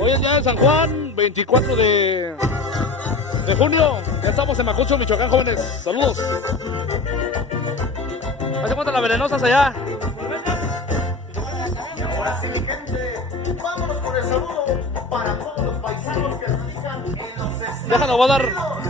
Hoy es día de San Juan, 24 de junio. Ya estamos en Macucio, Michoacán, jóvenes. Saludos. ¿Hace cuántas las venenosas allá? Y ahora sí, mi gente, vámonos con el saludo para todos los paisanos que radican en los Estados Déjalo, voy a dar. Unidos.